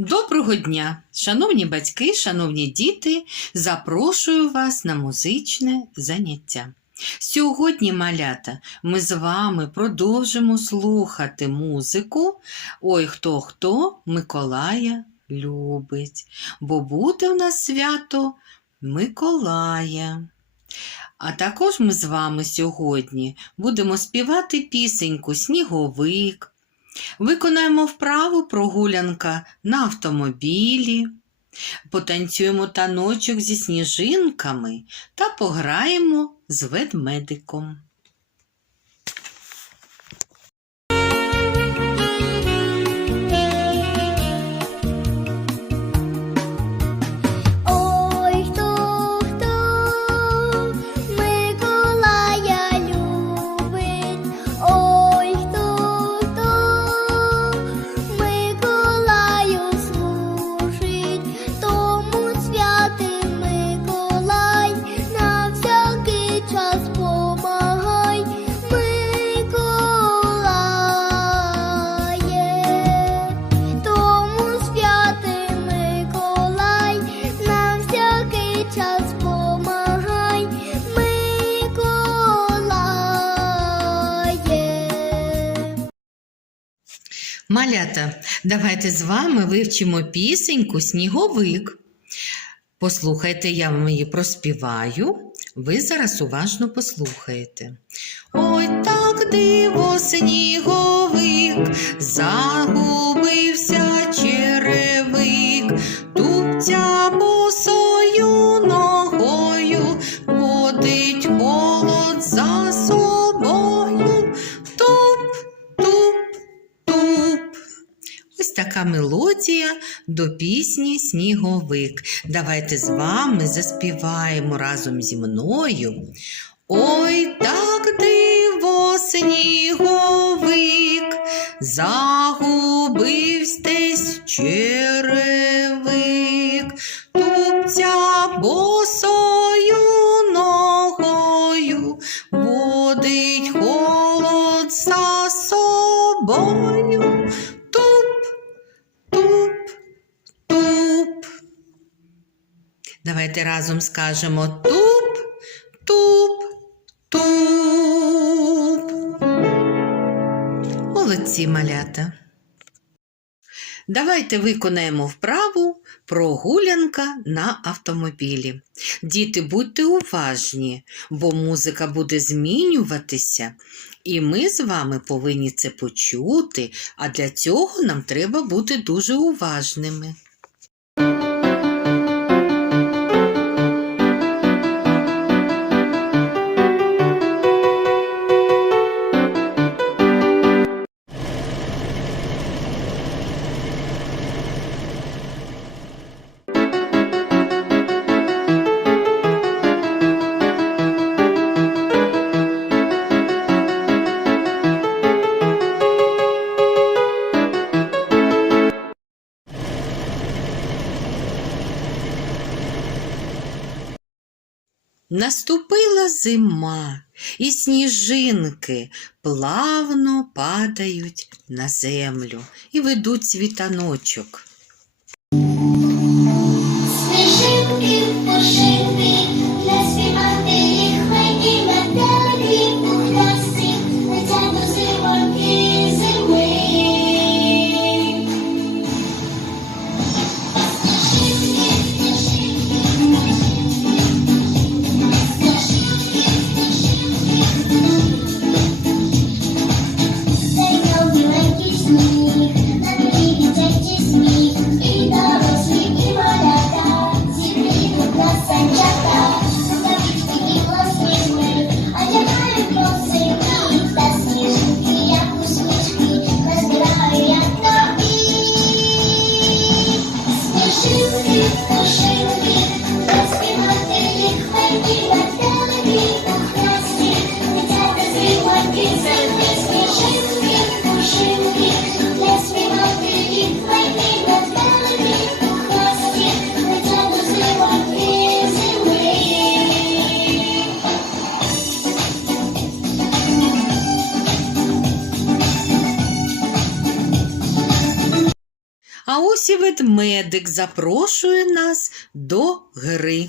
Доброго дня, шановні батьки, шановні діти, запрошую вас на музичне заняття. Сьогодні, малята, ми з вами продовжимо слухати музику Ой хто хто Миколая любить, бо буде в нас свято Миколая. А також ми з вами сьогодні будемо співати пісеньку Сніговик. Виконаємо вправу прогулянка на автомобілі, потанцюємо таночок зі сніжинками та пограємо з ведмедиком. Малята, давайте з вами вивчимо пісеньку Сніговик. Послухайте, я вам її проспіваю. Ви зараз уважно послухаєте. Ой, так диво сніговик, така мелодія до пісні Сніговик. Давайте з вами заспіваємо разом зі мною. Ой, так диво сніговик, загубивсь десь черевик, тупця босою Давайте разом скажемо туп, туп, туп. Молодці малята. Давайте виконаємо вправу прогулянка на автомобілі. Діти, будьте уважні, бо музика буде змінюватися, і ми з вами повинні це почути, а для цього нам треба бути дуже уважними. Наступила зима, і сніжинки плавно падають на землю і ведуть світаночок. А ось і ведмедик запрошує нас до гри.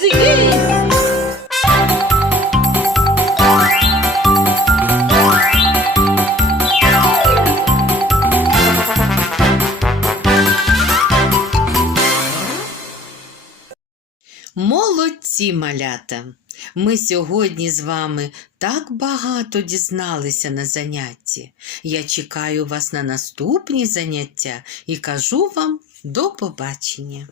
Молодці малята! Ми сьогодні з вами так багато дізналися на занятті. Я чекаю вас на наступні заняття і кажу вам до побачення.